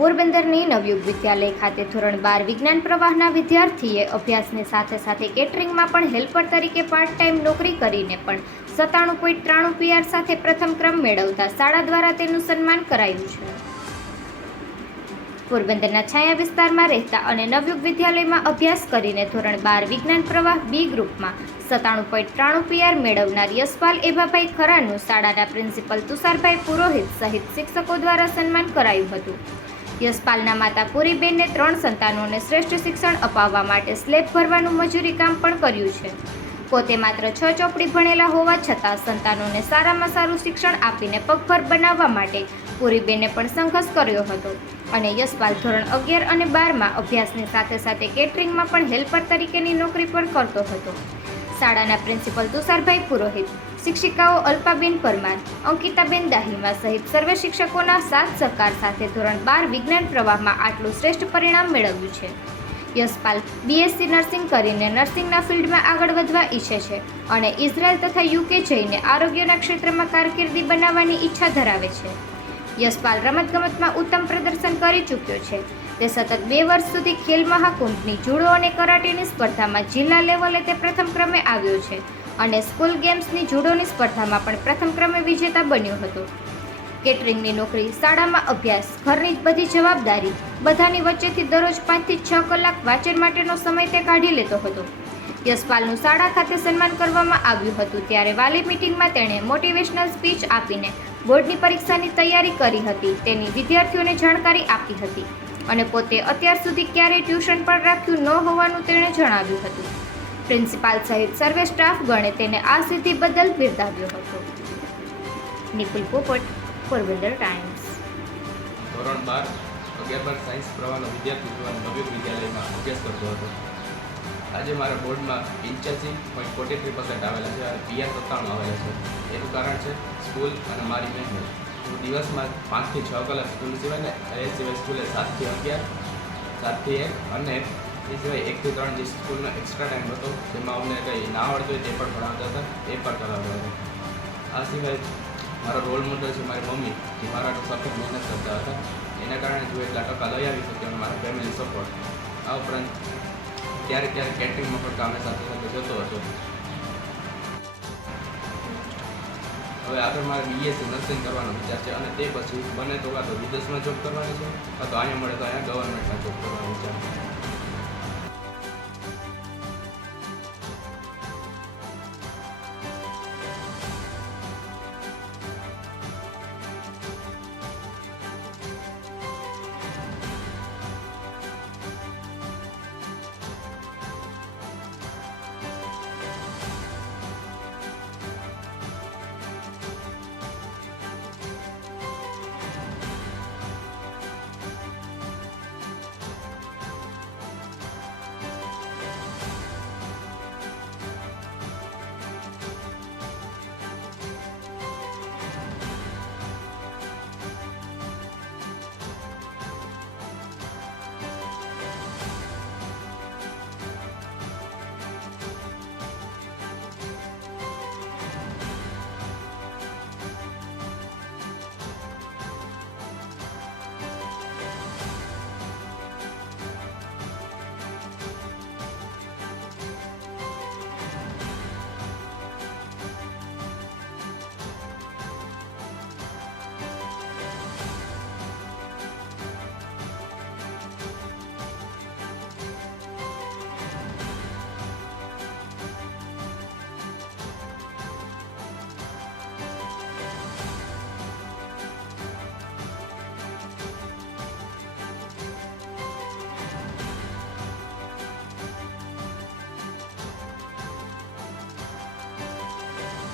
પોરબંદરની નવયુગ વિદ્યાલય ખાતે ધોરણ બાર વિજ્ઞાન પ્રવાહના વિદ્યાર્થીએ અભ્યાસની સાથે સાથે કેટરિંગમાં પણ હેલ્પર તરીકે પાર્ટ ટાઈમ નોકરી કરીને પણ સત્તાણું પોઈન્ટ ત્રાણું પીઆર સાથે પ્રથમ ક્રમ મેળવતા શાળા દ્વારા તેનું સન્માન કરાયું છે. પોરબંદરના છાયા વિસ્તારમાં રહેતા અને નવયુગ વિદ્યાલયમાં અભ્યાસ કરીને ધોરણ બાર વિજ્ઞાન પ્રવાહ બી ગ્રુપમાં સત્તાણું પોઈન્ટ ત્રાણું પીઆર મેળવનાર યશપાલ એભાભાઈ ખરાનું શાળાના પ્રિન્સિપલ તુષારભાઈ પુરોહિત સહિત શિક્ષકો દ્વારા સન્માન કરાયું હતું. યશપાલના માતા પુરીબેનને ત્રણ સંતાનોને શ્રેષ્ઠ શિક્ષણ અપાવવા માટે સ્લેબ ભરવાનું મજૂરી કામ પણ કર્યું છે. પોતે માત્ર છ ચોપડી ભણેલા હોવા છતાં સંતાનોને સારામાં સારું શિક્ષણ આપીને પગભર બનાવવા માટે પુરીબેને પણ સંઘર્ષ કર્યો હતો અને યશપાલ ધોરણ અગિયાર અને બારમાં અભ્યાસની સાથે સાથે કેટરિંગમાં પણ હેલ્પર તરીકેની નોકરી પણ કરતો હતો. શાળાના પ્રિન્સિપલ તુષારભાઈ પુરોહિત, શિક્ષિકાઓ અલ્પાબેન પરમાર, અંકિતાબેન દાહીમા સહિત સર્વે શિક્ષકોના સાથ સહકાર સાથે ધોરણ બાર વિજ્ઞાન પ્રવાહમાં આટલું શ્રેષ્ઠ પરિણામ મેળવ્યું છે. યશપાલ બીએસસી નર્સિંગ કરીને નર્સિંગના ફિલ્ડમાં આગળ વધવા ઈચ્છે છે અને ઇઝરાયલ તથા યુકે જઈને આરોગ્યના ક્ષેત્રમાં કારકિર્દી બનાવવાની ઈચ્છા ધરાવે છે. યશપાલ રમતગમતમાં ઉત્તમ પ્રદર્શન કરી ચૂક્યો છે. તે સતત બે વર્ષ સુધી ખેલ મહાકુંભની જુડો અને કરાટેની સ્પર્ધામાં જિલ્લા લેવલે તે પ્રથમ ક્રમે આવ્યો છે અને સ્કૂલ ગેમ્સની જુડોની સ્પર્ધામાં પણ પ્રથમ ક્રમે વિજેતા બન્યો હતો. કેટરિંગની નોકરી, શાળામાં અભ્યાસ, ઘરની બધી જવાબદારી, બધાની વચ્ચેથી દરરોજ પાંચથી છ કલાક વાંચન માટેનો સમય તે કાઢી લેતો હતો. યશપાલનું શાળા ખાતે સન્માન કરવામાં આવ્યું હતું ત્યારે વાલી મિટિંગમાં તેણે મોટિવેશનલ સ્પીચ આપીને બોર્ડની પરીક્ષાની તૈયારી કરી હતી. તેની વિદ્યાર્થીઓને જાણકારી આપી હતી. અને પોતે અત્યાર સુધી ક્યારેય ટ્યુશન પણ રાખ્યું ન હોવાનું તેણે જણાવ્યું હતું. પ્રિન્સિપાલ સહિત સર્વે સ્ટાફ ગણે તેને આ સિદ્ધિ બદલ બિરદાવ્યો હતો. નિકુલ પોપટ, પોરબંદર ટાઈમ્સ. ધોરણ બાર, અગિયાર બાર સાયન્સ પ્રવાહનો વિદ્યાર્થી જોવા નવયુગ વિદ્યાલયમાં અભ્યાસ કરતો હતો. આજે મારા બોર્ડમાં પંચ્યાસી પોઈન્ટ ફોર્ટી થ્રી પર્સન્ટ આવેલા છે અને પીઆર સત્તાણું આવેલા છે. એનું કારણ છે સ્કૂલ અને મારી મહેનત. હું દિવસમાં પાંચથી છ કલાક સ્કૂલ સિવાય ને એ સિવાય સ્કૂલે સાતથી અગિયાર, સાતથી એક અને એ સિવાય એકથી ત્રણ જે સ્કૂલનો એક્સ્ટ્રા ટાઈમ હતો તેમાં અમને કંઈ ના આવડતું તે પણ ભણાવતા હતા, એ પણ કરાવતા હતા. આ સિવાય મારો રોલ મોડલ છે મારી મમ્મી, જે મારા સખત મહેનત કરતા હતા. એના કારણે જો એટલા ટકા લઈ આવી શક્યો અને મારા ફેમિલી સપોર્ટ આ ઉપરાંત ક્યારેક ક્યારેક કેટરિંગમાં પણ કામે સાથે સાથે જતો હતો. હવે આગળ મારે બીએસસી નર્સિંગ કરવાનો વિચાર છે અને તે પછી બને તો કાં તો વિદેશમાં જોબ કરવાની છે? કાં તો અહીંયા મળે તો અહીંયા ગવર્મેન્ટમાં જોબ કરવાનો વિચાર છે.